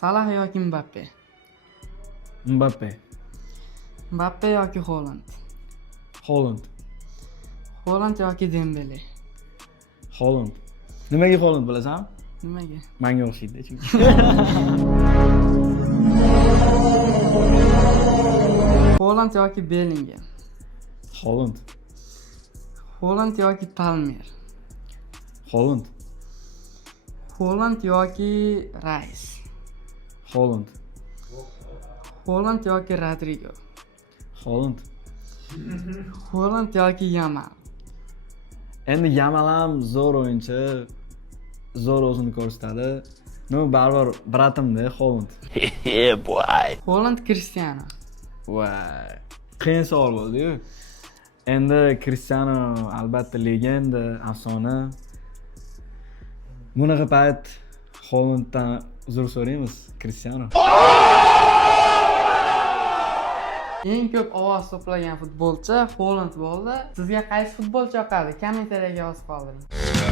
Salah yoki Mbappe? Mbappe. Mbappe yoki Haaland? Haaland. Haaland yoki Dembele? Haaland. Nimaga Haaland bilasanmi? Nimaga? Menga o'xshaydi chunki. Haaland yoki Bellingham? Haaland. Haaland yoki Palmer? Haaland. Haaland yoki Rice? Haaland. Haaland yoki Rodrigo? Haaland. Haaland yoki Yamal? Endi Yamal ham zo'r o'yinchi, zo'r o'zini ko'rsatadi. Baribir bratimda Haaland. Yeah, boy. Haaland Cristiano? Voy. Qiyin savol bo'ldi-yu. Endi Cristiano albatta legenda, afsona. Bunaqa payt Haalanddan uzr so'raymiz, Cristiano. Eng ko'p ovoz to'plagan futbolchi Haaland bo'ldi. Sizga qaysi futbolchi yoqadi? Kommentariyaga yozib qoldiring.